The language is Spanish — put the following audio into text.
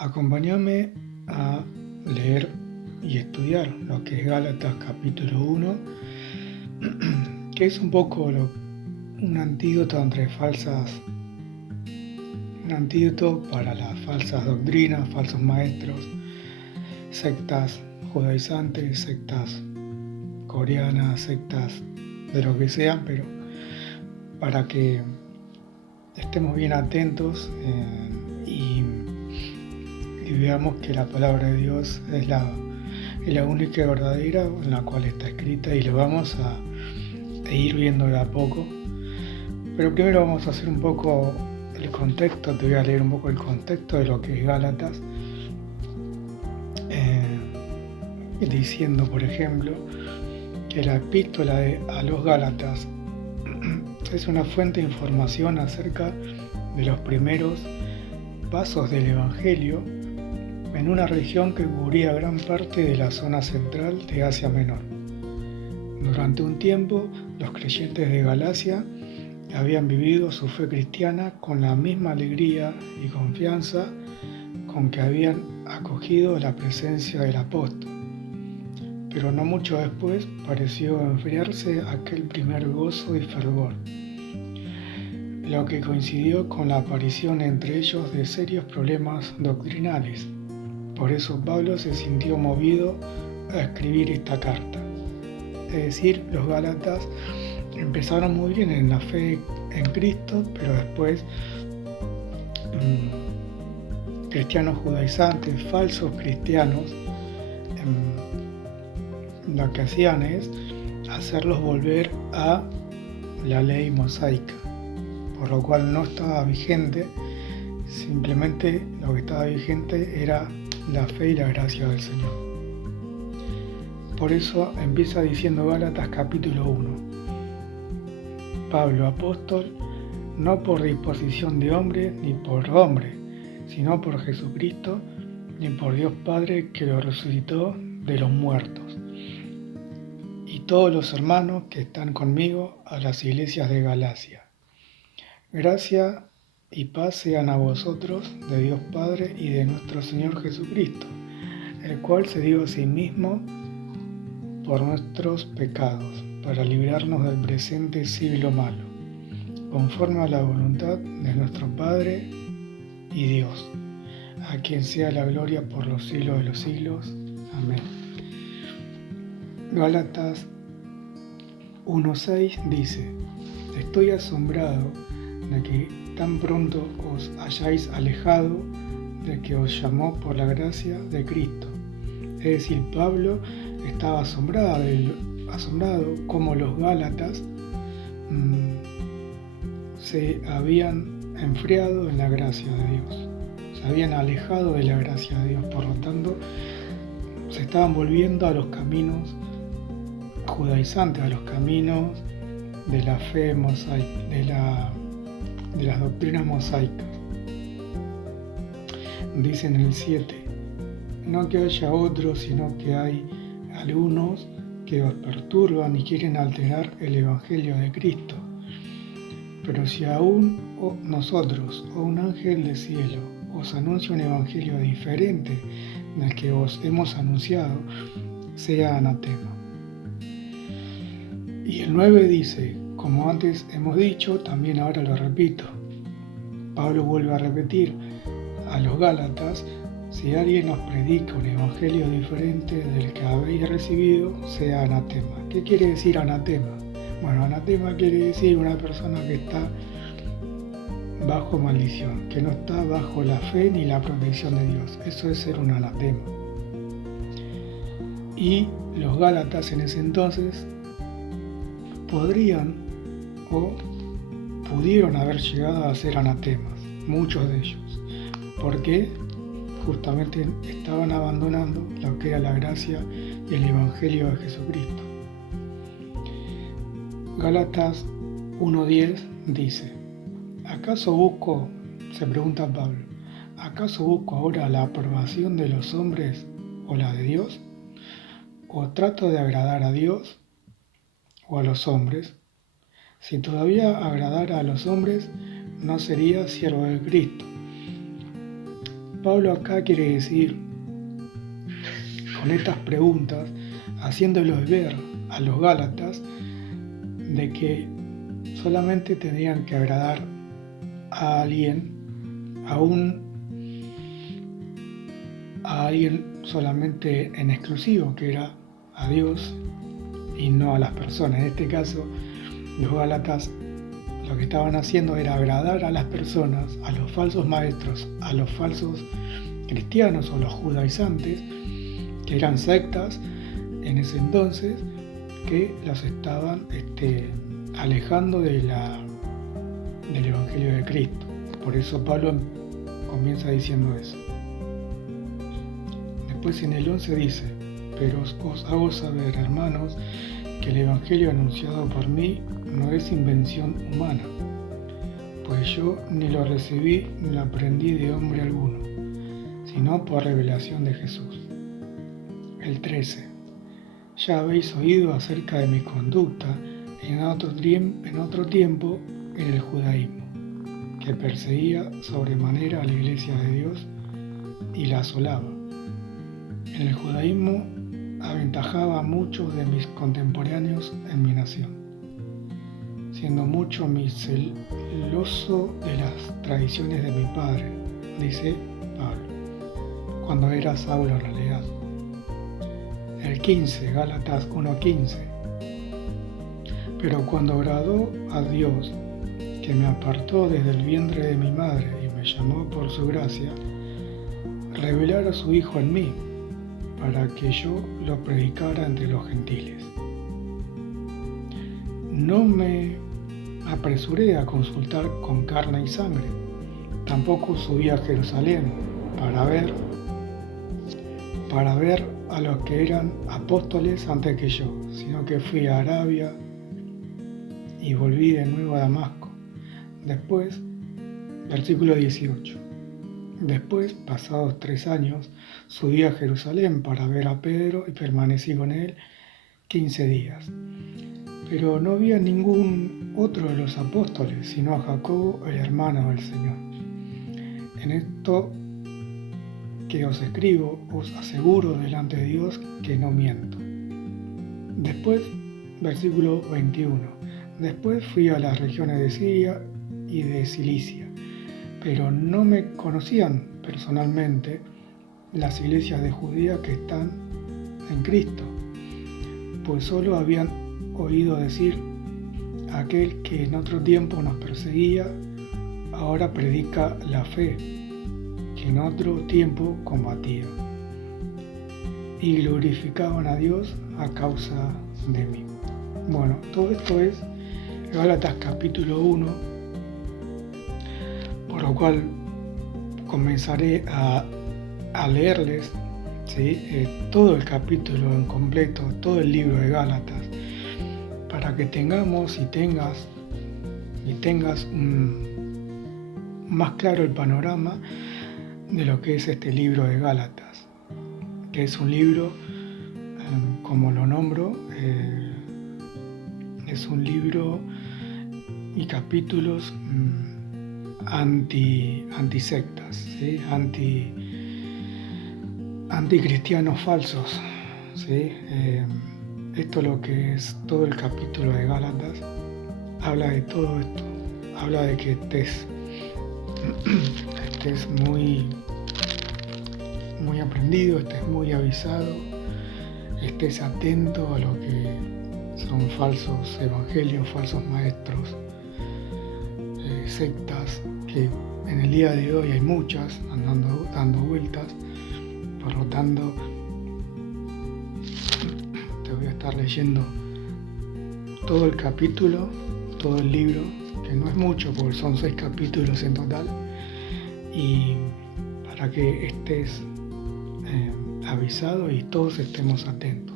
Acompáñame a leer y estudiar lo que es Gálatas capítulo 1, que es un poco un antídoto para las falsas doctrinas, falsos maestros, sectas judaizantes, sectas coreanas, sectas de lo que sean, pero para que estemos bien atentos y veamos que la palabra de Dios es la única y verdadera en la cual está escrita, y lo vamos a ir viendo de a poco. Pero primero vamos a hacer un poco el contexto. Te voy a leer un poco el contexto de lo que es Gálatas, diciendo, por ejemplo, que la epístola a los Gálatas es una fuente de información acerca de los primeros pasos del Evangelio en una región que cubría gran parte de la zona central de Asia Menor. Durante un tiempo, los creyentes de Galacia habían vivido su fe cristiana con la misma alegría y confianza con que habían acogido la presencia del apóstol. Pero no mucho después pareció enfriarse aquel primer gozo y fervor, lo que coincidió con la aparición entre ellos de serios problemas doctrinales. Por eso Pablo se sintió movido a escribir esta carta. Es decir, los Gálatas empezaron muy bien en la fe en Cristo, pero después cristianos judaizantes, falsos cristianos, lo que hacían es hacerlos volver a la ley mosaica, por lo cual no estaba vigente. Simplemente lo que estaba vigente era la fe y la gracia del Señor. Por eso empieza diciendo Gálatas capítulo 1. Pablo, apóstol, no por disposición de hombre ni por hombre, sino por Jesucristo y por Dios Padre, que lo resucitó de los muertos, y todos los hermanos que están conmigo a las iglesias de Galacia. Gracia y paz sean a vosotros de Dios Padre y de nuestro Señor Jesucristo, el cual se dio a sí mismo por nuestros pecados, para librarnos del presente siglo malo, conforme a la voluntad de nuestro Padre y Dios, a quien sea la gloria por los siglos de los siglos. Amén. Gálatas 1:6 dice: estoy asombrado de que tan pronto os hayáis alejado de que os llamó por la gracia de Cristo. Es decir, Pablo estaba asombrado como los Gálatas se habían enfriado en la gracia de Dios, se habían alejado de la gracia de Dios, por lo tanto se estaban volviendo a los caminos judaizantes, a los caminos de la fe mosaica, de las doctrinas mosaicas. Dice en el 7, no que haya otros, sino que hay algunos que os perturban y quieren alterar el Evangelio de Cristo. Pero si aún nosotros o un ángel del cielo os anuncia un Evangelio diferente del que os hemos anunciado, sea anatema. Y el 9 dice, como antes hemos dicho, también ahora lo repito. Pablo vuelve a repetir a los Gálatas: si alguien os predica un evangelio diferente del que habéis recibido, sea anatema. ¿Qué quiere decir anatema? Bueno, anatema quiere decir una persona que está bajo maldición, que no está bajo la fe ni la protección de Dios. Eso es ser un anatema. Y los Gálatas en ese entonces podrían o pudieron haber llegado a ser anatemas, muchos de ellos, porque justamente estaban abandonando lo que era la gracia y el Evangelio de Jesucristo. Gálatas 1:10 dice: se pregunta Pablo, ¿acaso busco ahora la aprobación de los hombres o la de Dios? ¿O trato de agradar a Dios o a los hombres? Si todavía agradara a los hombres, no sería siervo de Cristo. Pablo acá quiere decir, con estas preguntas, haciéndolos ver a los Gálatas de que solamente tenían que agradar a alguien, a alguien solamente en exclusivo, que era a Dios y no a las personas. En este caso, los Gálatas lo que estaban haciendo era agradar a las personas, a los falsos maestros, a los falsos cristianos o los judaizantes, que eran sectas en ese entonces, que los estaban alejando del Evangelio de Cristo. Por eso Pablo comienza diciendo eso. Después en el 11 dice: pero os hago saber, hermanos, que el Evangelio anunciado por mí no es invención humana, pues yo ni lo recibí ni lo aprendí de hombre alguno, sino por revelación de Jesús. El 13. Ya habéis oído acerca de mi conducta en otro tiempo en el judaísmo, que perseguía sobremanera a la iglesia de Dios y la asolaba. En el judaísmo aventajaba a muchos de mis contemporáneos en mi nación, siendo mucho mi celoso de las tradiciones de mi padre, dice Pablo, cuando era Saulo en realidad. El 15, Gálatas 1:15. Pero cuando agradó a Dios, que me apartó desde el vientre de mi madre y me llamó por su gracia, revelar a su Hijo en mí, para que yo lo predicara entre los gentiles. No me apresuré a consultar con carne y sangre, tampoco subí a Jerusalén para ver a los que eran apóstoles antes que yo, sino que fui a Arabia y volví de nuevo a Damasco. Después, versículo 18. Después, pasados 3 años, subí a Jerusalén para ver a Pedro y permanecí con él 15 días. Pero no vi a ningún otro de los apóstoles, sino a Jacobo, el hermano del Señor. En esto que os escribo, os aseguro delante de Dios que no miento. Después, versículo 21. Después fui a las regiones de Siria y de Cilicia, pero no me conocían personalmente las iglesias de Judea que están en Cristo, pues solo habían oído decir: aquel que en otro tiempo nos perseguía, ahora predica la fe que en otro tiempo combatía, y glorificaban a Dios a causa de mí. Bueno, todo esto es Gálatas capítulo 1, por lo cual comenzaré a leerles, ¿sí? Todo el capítulo en completo, todo el libro de Gálatas, para que tengas más claro el panorama de lo que es este libro de Gálatas, que es un libro, como lo nombro, es un libro y capítulos antisectas, ¿sí? Anticristianos falsos, ¿sí? Esto lo que es todo el capítulo de Gálatas, habla de todo esto, habla de que estés muy aprendido, estés muy avisado, estés atento a lo que son falsos evangelios, falsos maestros, sectas, que en el día de hoy hay muchas dando vueltas. Por lo tanto, te voy a estar leyendo todo el capítulo, todo el libro, que no es mucho porque son 6 capítulos en total, y para que estés avisado y todos estemos atentos.